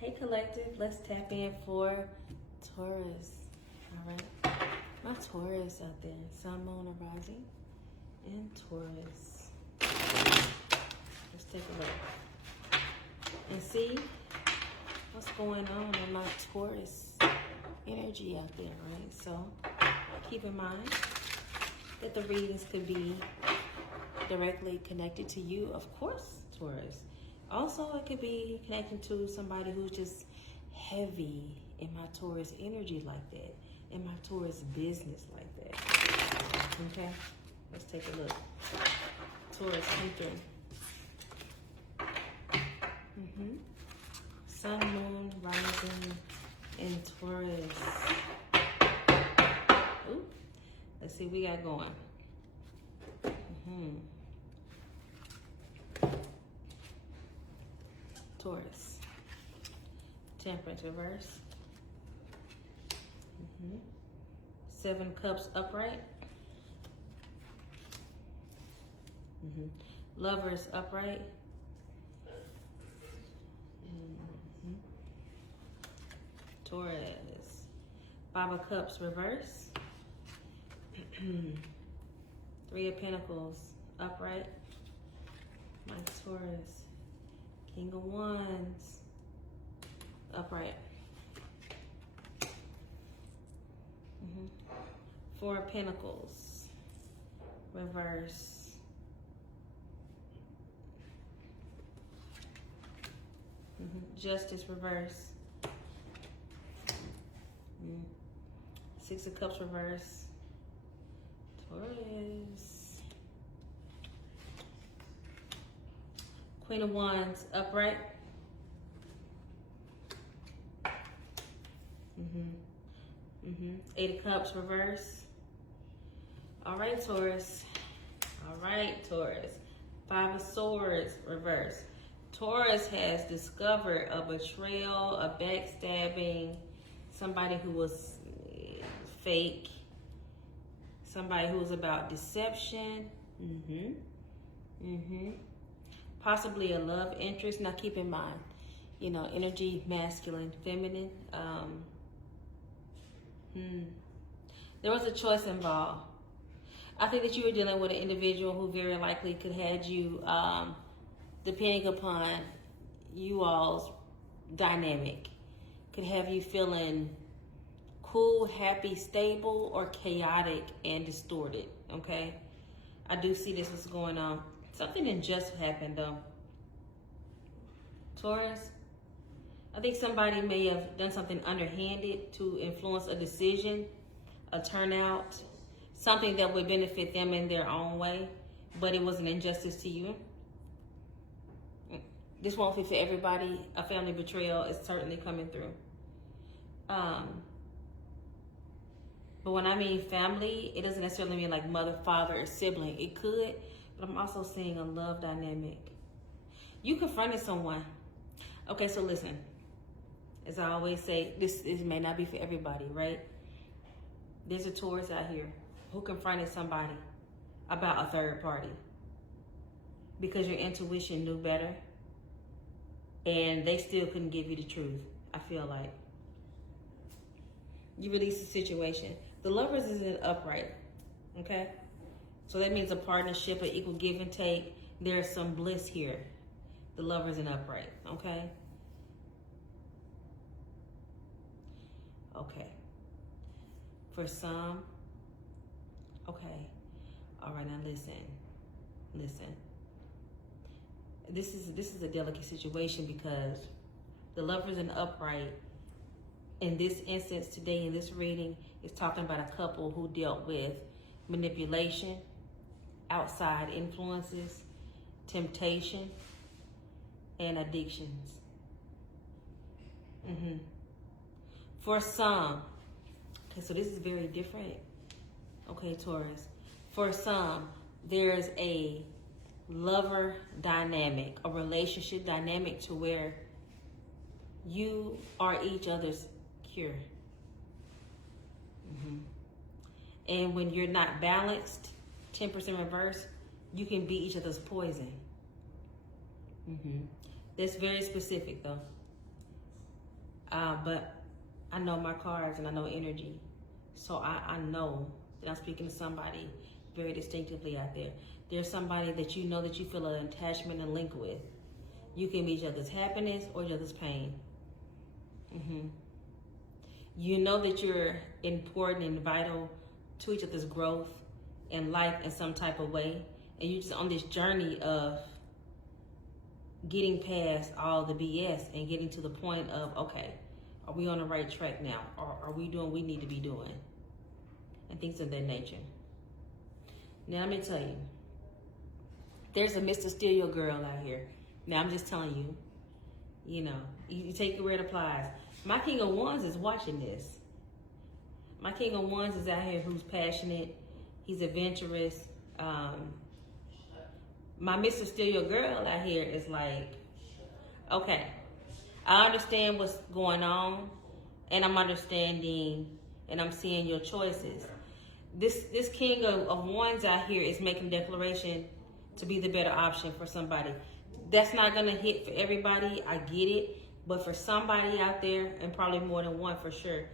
Hey collective, let's tap in for Taurus. All right, my Taurus out there, Sun, Moon, or Rising, and Taurus. Let's take a look and see what's going on in my Taurus energy out there, right? So keep in mind that the readings could be directly connected to you, of course, Taurus. Also, it could be connecting to somebody who's just heavy in my Taurus energy like that, in my Taurus business like that. Okay, let's take a look. Taurus, come through. Sun, Moon, Rising, and Taurus. Ooh. Let's see what we got going. Taurus. Temperance reverse. 7 cups upright. Lovers upright. Taurus. 5 of cups reverse. 3 of Pentacles upright. My Taurus. King of Wands upright. 4 of Pentacles reverse. Justice reverse. 6 of Cups reverse. Taurus. Queen of Wands upright. 8 of Cups reverse. All right, Taurus. All right, Taurus. 5 of Swords reverse. Taurus has discovered a betrayal, a backstabbing, somebody who was fake, somebody who was about deception. Possibly a love interest. Now keep in mind, you know, energy, masculine, feminine. There was a choice involved. I think that you were dealing with an individual who very likely could had you, depending upon you all's dynamic, could have you feeling cool, happy, stable, or chaotic and distorted, okay? I do see this was going on. Something didn't just happen though. Taurus, I think somebody may have done something underhanded to influence a decision, a turnout, something that would benefit them in their own way, but it was an injustice to you. This won't fit for everybody. A family betrayal is certainly coming through. But when I mean family, it doesn't necessarily mean like mother, father, or sibling. It could, but I'm also seeing a love dynamic. You confronted someone. Okay, so listen. As I always say, this may not be for everybody, right? There's a Taurus out here who confronted somebody about a third party because your intuition knew better and they still couldn't give you the truth, I feel like. You release the situation. The Lovers isn't upright, okay? So that means a partnership, an equal give and take. There's some bliss here. The Lovers isn't upright, okay? Okay. For some, okay. All right, now listen. This is a delicate situation because the Lovers in upright in this instance today in this reading is talking about a couple who dealt with manipulation, outside influences, temptation, and addictions. For some, okay, so this is very different. Okay, Taurus. For some, there's a lover dynamic, a relationship dynamic to where you are each other's cure. And when you're not balanced, 10% reverse, you can be each other's poison. That's very specific though. But I know my cards and I know energy. So I know that I'm speaking to somebody very distinctively out there. There's somebody that you know that you feel an attachment and link with. You can be each other's happiness or each other's pain. You know that you're important and vital to each other's growth in life in some type of way. And you're just on this journey of getting past all the BS and getting to the point of, okay, are we on the right track now? Or are we doing what we need to be doing? And things of that nature. Now, let me tell you, there's a Mr. Steal Your Girl out here. Now, I'm just telling you, you know, you take it where it applies. My King of Wands is watching this. My King of Wands is out here who's passionate. He's adventurous. My Mr. Steal Your Girl out here is like, okay, I understand what's going on, and I'm understanding, and I'm seeing your choices. This King of Wands out here is making a declaration to be the better option for somebody. That's not gonna hit for everybody, I get it, but for somebody out there, and probably more than one for sure,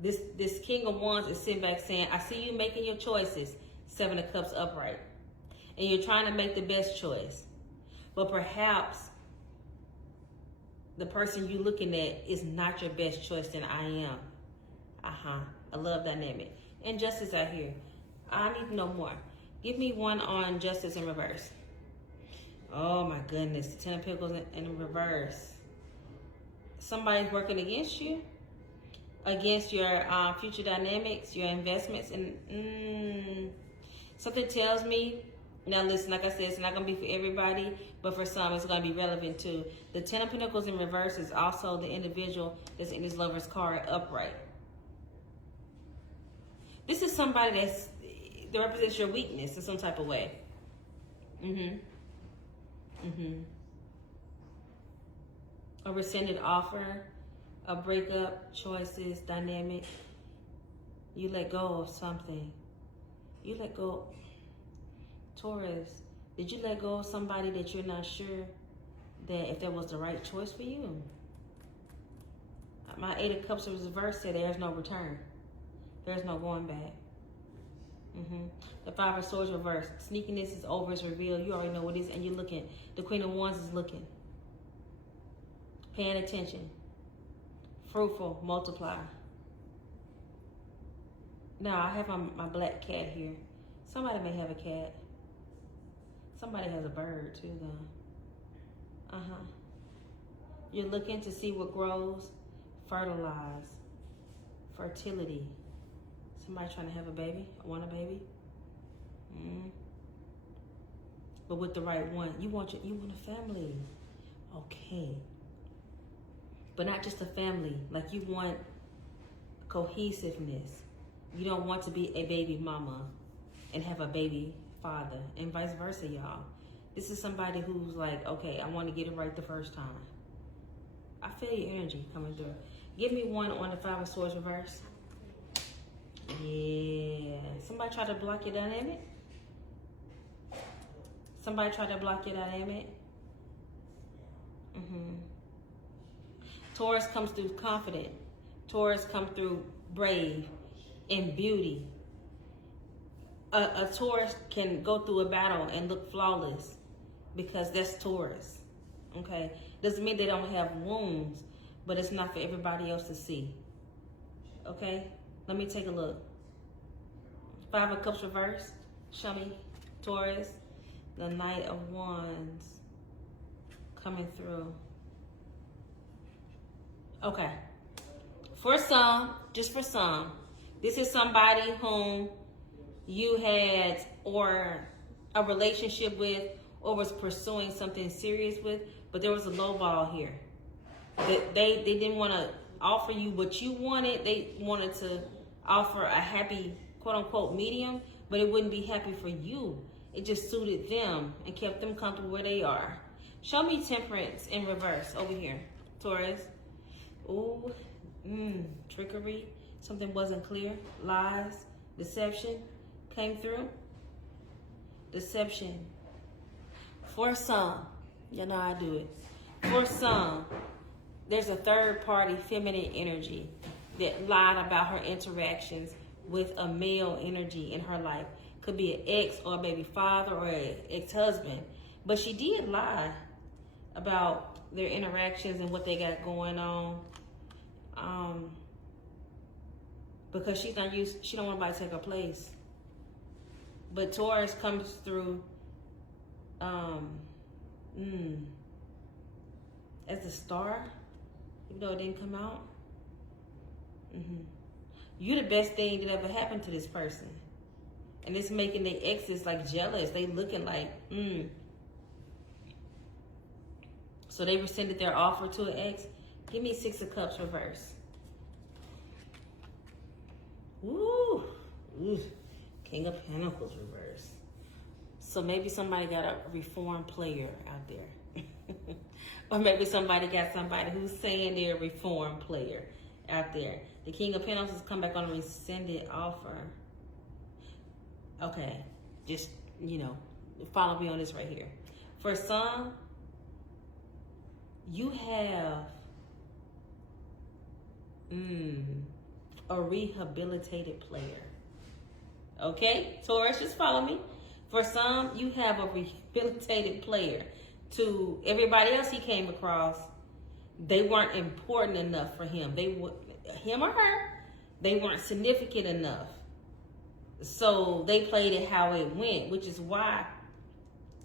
this King of Wands is sitting back saying, I see you making your choices, 7 of Cups upright, and you're trying to make the best choice, but perhaps the person you're looking at is not your best choice than I am. A love dynamic. And Justice out here. I need to know more. Give me one on Justice in reverse. Oh my goodness. 10 of Pentacles in reverse. Somebody's working against you. Against your future dynamics, your investments. And something tells me, now listen, like I said, it's not going to be for everybody, but for some, it's going to be relevant too. The 10 of Pentacles in reverse is also the individual that's in his lover's card upright. This is somebody that represents your weakness in some type of way. A rescinded offer, a breakup, choices, dynamic. You let go of something. You let go. Taurus, did you let go of somebody that you're not sure that if that was the right choice for you? My 8 of Cups reverse said there's no return. There's no going back. The 5 of Swords reverse. Sneakiness is over, it's revealed. You already know what it is, and you're looking. The Queen of Wands is looking. Paying attention. Fruitful, multiply. Now, I have my black cat here. Somebody may have a cat. Somebody has a bird too, though. You're looking to see what grows. Fertilize. Fertility. Somebody trying to have a baby. Want a baby. But with the right one. You want a family. Okay. But not just a family. Like you want cohesiveness. You don't want to be a baby mama and have a baby father, and vice versa, y'all. This is somebody who's like, okay, I want to get it right the first time. I feel your energy coming through. Give me one on the 5 of Swords reverse. Yeah. Somebody try to block your dynamic? Somebody try to block your dynamic? Taurus comes through confident. Taurus comes through brave and beauty. A Taurus can go through a battle and look flawless because that's Taurus. Okay? Doesn't mean they don't have wounds, but it's not for everybody else to see. Okay? Let me take a look. 5 of Cups reversed. Show me. Taurus. The Knight of Wands coming through. Okay. For some, just for some, this is somebody whom you had or a relationship with or was pursuing something serious with, but there was a low ball here. They didn't want to offer you what you wanted. They wanted to offer a happy, quote unquote, medium, but it wouldn't be happy for you. It just suited them and kept them comfortable where they are. Show me Temperance in reverse over here, Taurus. Ooh, trickery. Something wasn't clear. Lies, deception came through. Deception. For some, you know I do it. For some, there's a third party feminine energy that lied about her interactions with a male energy in her life. Could be an ex or a baby father or an ex-husband. But she did lie about their interactions and what they got going on. Because she's not used, she don't want nobody to take her place. But Taurus comes through as a star, even though it didn't come out. You the best thing that ever happened to this person. And it's making their exes like jealous. They looking like, So they rescinded their offer to an ex. Give me 6 of Cups reverse. Ooh. King of Pentacles reverse. So maybe somebody got a reformed player out there. Or maybe somebody got somebody who's saying they're a reformed player out there. The King of Pentacles come back on a rescinded offer. Okay, just, follow me on this right here. For some, you have a rehabilitated player. Okay, Taurus, just follow me. For some, you have a rehabilitated player. To everybody else he came across, they weren't important enough for him. Him or her, they weren't significant enough. So they played it how it went, which is why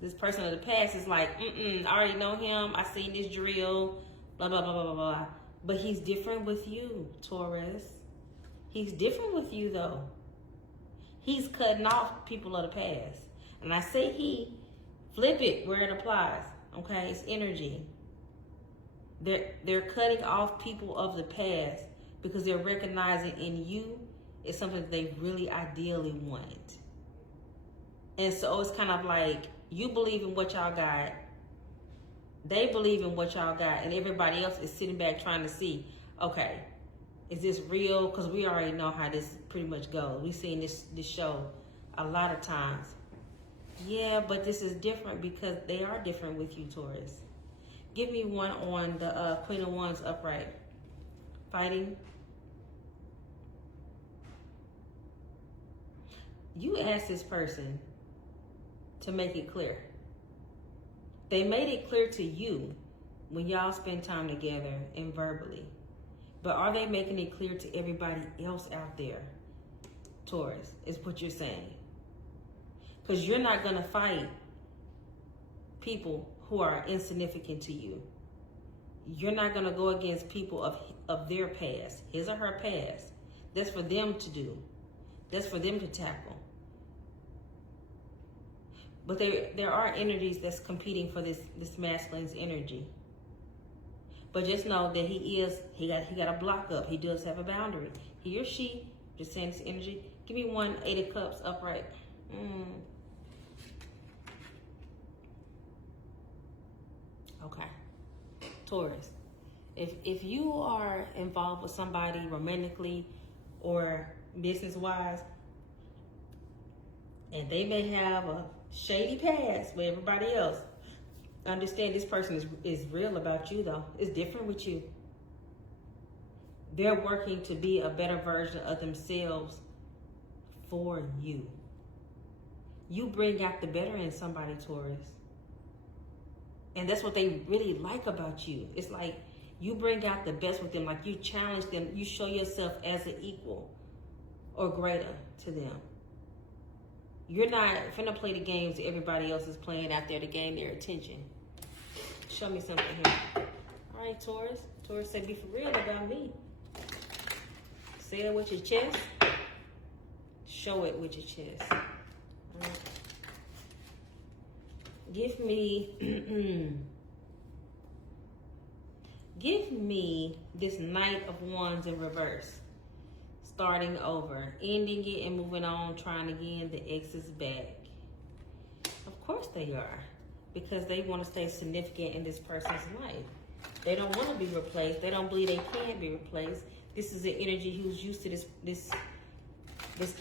this person of the past is like, I already know him. I seen this drill, blah, blah, blah, blah, blah, blah. But he's different with you, Taurus. He's different with you, though. He's cutting off people of the past. And I say he, flip it where it applies, okay? It's energy. They're cutting off people of the past because they're recognizing in you is something that they really ideally want. And so it's kind of like you believe in what y'all got, they believe in what y'all got, and everybody else is sitting back trying to see, okay, is this real? Because we already know how this pretty much goes. We've seen this show a lot of times. Yeah, but this is different because they are different with you, Taurus. Give me one on the Queen of Wands upright. Fighting. You asked this person to make it clear. They made it clear to you when y'all spend time together and verbally. But are they making it clear to everybody else out there? Taurus, is what you're saying. Because you're not going to fight people who are insignificant to you. You're not going to go against people of their past, his or her past. That's for them to do. That's for them to tackle. But there are energies that's competing for this masculine's energy. But just know that he got a block up. He does have a boundary. He or she, just saying this energy. Give me one 8 of Cups upright. Okay. Taurus, if you are involved with somebody romantically or business-wise, and they may have a shady past with everybody else, understand this person is real about you, though. It's different with you. They're working to be a better version of themselves for you. You bring out the better in somebody, Taurus. And that's what they really like about you. It's like you bring out the best with them. Like you challenge them. You show yourself as an equal or greater to them. You're not finna play the games that everybody else is playing out there to gain their attention. Show me something here. All right, Taurus. Taurus said, be for real about me. Say it with your chest. Show it with your chest. All right. Give me this Knight of Wands in reverse. Starting over, ending it and moving on, trying again. The ex is back. Of course they are, because they want to stay significant in this person's life. They don't want to be replaced. They don't believe they can be replaced. This is an energy who's used to this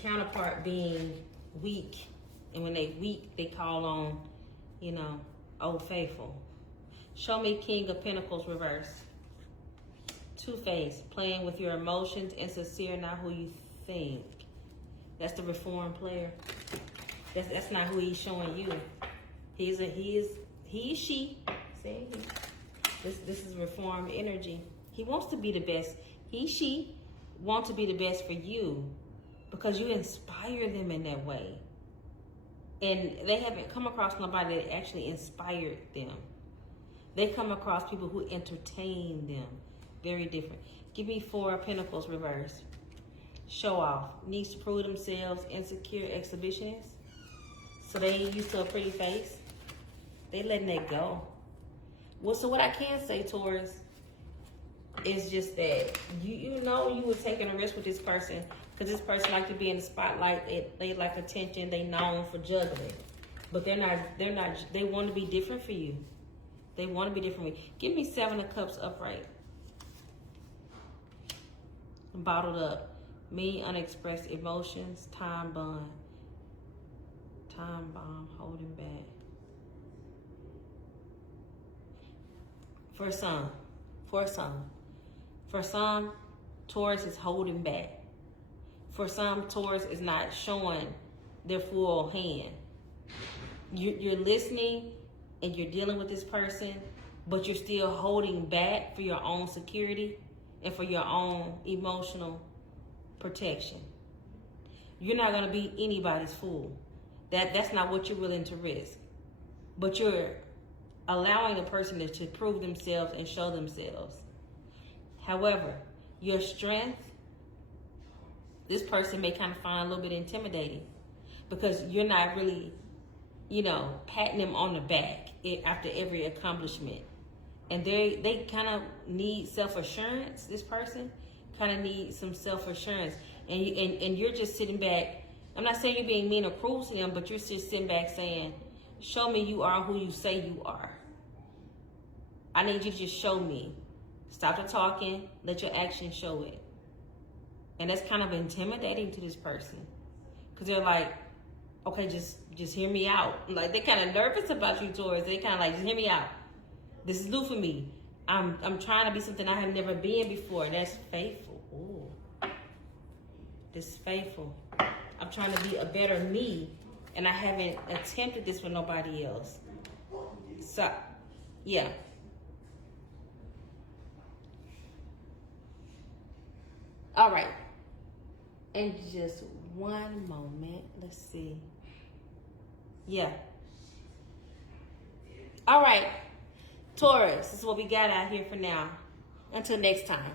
counterpart being weak, and when they weak, they call on, Old Faithful. Show me King of Pentacles reverse. Two-faced, playing with your emotions, insincere, not who you think. That's the reformed player. That's not who he's showing you. He, she. See, this is reformed energy. He wants to be the best. She want to be the best for you because you inspire them in that way. And they haven't come across nobody that actually inspired them. They come across people who entertain them. Very different. Give me 4 of Pentacles reversed. Show off. Needs to prove themselves. Insecure exhibitionists. So they ain't used to a pretty face. They letting that go. Well, so what I can say, Taurus, is just that you know you were taking a risk with this person because this person like to be in the spotlight. They like attention. They known for juggling, but they're not. They want to be different for you. They want to be different for you. Give me 7 of Cups upright. Bottled up. Me, unexpressed emotions. Time bomb. Time bomb. Holding back. For some, Taurus is holding back. For some, Taurus is not showing their full hand. You're listening and you're dealing with this person, but you're still holding back for your own security and for your own emotional protection. You're not going to be anybody's fool. That's not what you're willing to risk. But you're allowing the person to prove themselves and show themselves. However, your strength, this person may kind of find a little bit intimidating because you're not really, patting them on the back after every accomplishment. And they kind of need self-assurance. This person kind of needs some self-assurance. And you're just sitting back. I'm not saying you're being mean or cruel to them, but you're just sitting back saying, show me you are who you say you are. I need you to just show me. Stop the talking. Let your actions show it. And that's kind of intimidating to this person. Because they're like, okay, just hear me out. Like, they're kind of nervous about you, Taurus. They kind of like, just hear me out. This is new for me. I'm trying to be something I have never been before. That's faithful. Ooh. This is faithful. I'm trying to be a better me. And I haven't attempted this with nobody else. So, yeah. All right. And just one moment. Let's see. Yeah. All right. Taurus, this is what we got out here for now. Until next time.